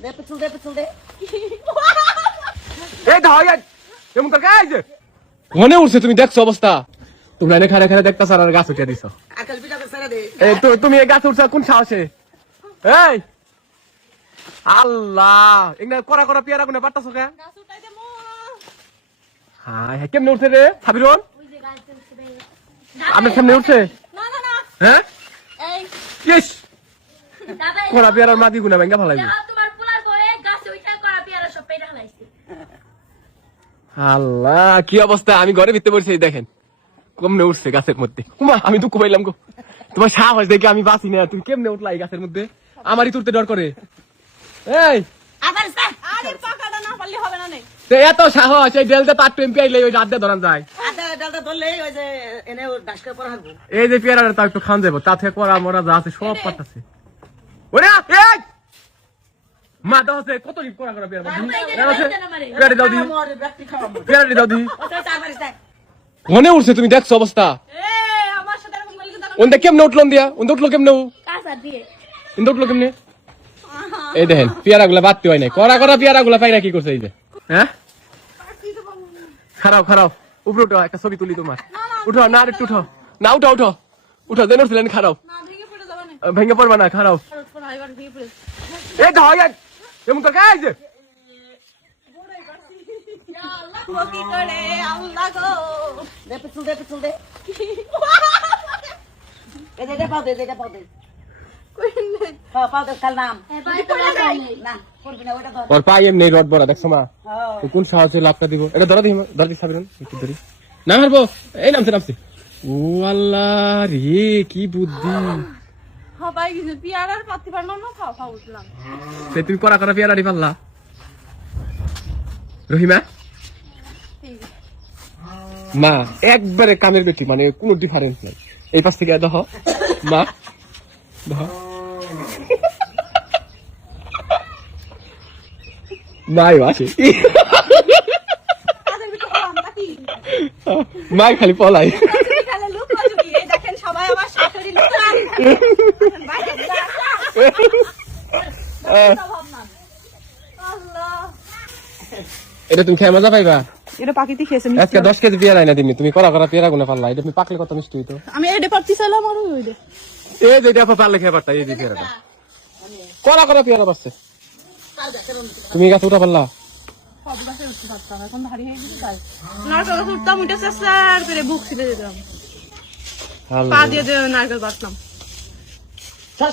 দে পেছল দে পেছল দে এই তো হয় কেমন করে গাইছে মনে উঠছে তুমি দেখছো অবস্থা তোমরা এনে খারে খারে দেখতাছ আর গাছ উঠিয়ে দিছো আকাশ বিটা করে দে এই তো তুমি এই গাছ উঠছ কোন সাহসে এই আল্লাহ এগুলা করা করা পেয়ারা কোনে পারতাছো কে গাছ উঠাই দে মো হাই হাই কেমনে উঠছে রে সাবিরন ওই যে গাছ উঠছে ভাই আমার সামনে উঠছে না না না হ্যাঁ এই ইস দাদা করা পেয়ারার মাদি গুনা ভাঙা ফেলাইবি যাও তোমার পোলার বয়ে গাছ উঠা করা পেয়ারা সব পেড়া হলাইছে আল্লাহ কি অবস্থা আমি ঘরে ভিতরে পড়ছি এই দেখেন কেমনে উঠছে গাছের মধ্যে উমা আমি দুঃখ পাইলাম গো তোমার সাহস দেখে আমি বাঁচি না তুমি কেমনে উঠলা এই গাছের মধ্যে আমারই তুলতে ডর করে এই আবার স্যার আরে পাকাটা না পারলে হবে না নে তো এত সাহস এই ডেলটা তার টেম্পি আইলে ওই রাত দিয়ে ধরান যায় আদা ডালটা ধরলে ওই যে এনে ডাস করে পড়া হারবো এই যে পেয়ারাটা তা একটু খান যাবো তাতে করা মরা যা আছে সব পাঠাচ্ছে ওরে এই মা দাও আছে কত রিপ করা পেয়ারা পেয়ারা দাও দি আমার ব্যক্তি খাওয়া পেয়ারা দাও দি ওটা তারপরে স্যার মনে উঠছে তুমি দেখছো অবস্থা এ আমার সাথে এরকম বলি কিন্তু ওনটা কেমনে উঠলো দিয়া ওনটা উঠলো কেমনে কাঁচা দিয়ে ওনটা উঠলো কেমনে এই দেখেন পেয়ারা গুলা বাড়তে হয় নাই করা করা পেয়ারা গুলা পাইরা কি করছে এই যে হ্যাঁ খারাপ খারাপ উপরে উঠো একটা ছবি তুলি তোমার উঠো না আর একটু উঠো না উঠো উঠো উঠো দেন উঠছিলেন খারাপ না ভেঙে পড়ে যাবে না ভেঙে পড়বা না খারাপ খরচ করা এবার ভেঙে পড়ে এই তো হয় এমন করে গাইছে আল্লাহ কি করে আল্লাহ গো দে পেছল দে এই যে পাও দে পাও দে পাও দে কাল নাম এ ভাই পড়ে যাই না করবি না ওটা ধর ওর পাই এমনি রড বড় দেখছো মা হ্যাঁ তো কোন সাহসে লাভটা দিব এটা ধরা দিই ধরা দিই সাবিরন একটু ধরি না মারবো এই নামছে ও আল্লাহ রে কি বুদ্ধি সবাই কিছু পিয়ারার পাতি পারলাম না খাওয়া উঠলাম সে তুমি করা করা পেয়ারাড়ি পারলা রহিমা মা একবারে কানের বেটি মানে কোনো ডিফারেন্স নাই এই পাশ থেকে দেখো মা দেখো নাই আসে কাজের ভিতর হলাম নাকি মা খালি পলাই এখানে লোক কি এই দেখেন সবাই আমার শাশুড়ি লোক বাইরে যা আল্লাহ এটা তুমি খেয়ে মজা পাইবা এটা পাখিতে খেয়েছে আজকে 10 কেজি পেয়ারা না তুমি করা করা পেয়ারা গুনা পারলা এটা তুমি পাকলে কত মিষ্টি হইতো আমি এটা পারতি চাইলাম আর ওই দে এই যে এটা পারলে খেয়ে পারতা এই যে পেয়ারাটা করা করা পেয়ারা পাচ্ছে তুমি গাছ উঠা পারলা সব গাছে উঠতে পারতাম এখন ভারী হয়ে গেছে তাই নারকেল গাছ উঠতাম উঠে চেষ্টার করে বুক ছিলে যেতাম পা দিয়ে নারকেল বাটলাম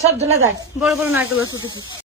সব ঝুলে যায় বড় বড় নারকেল গাছ উঠেছি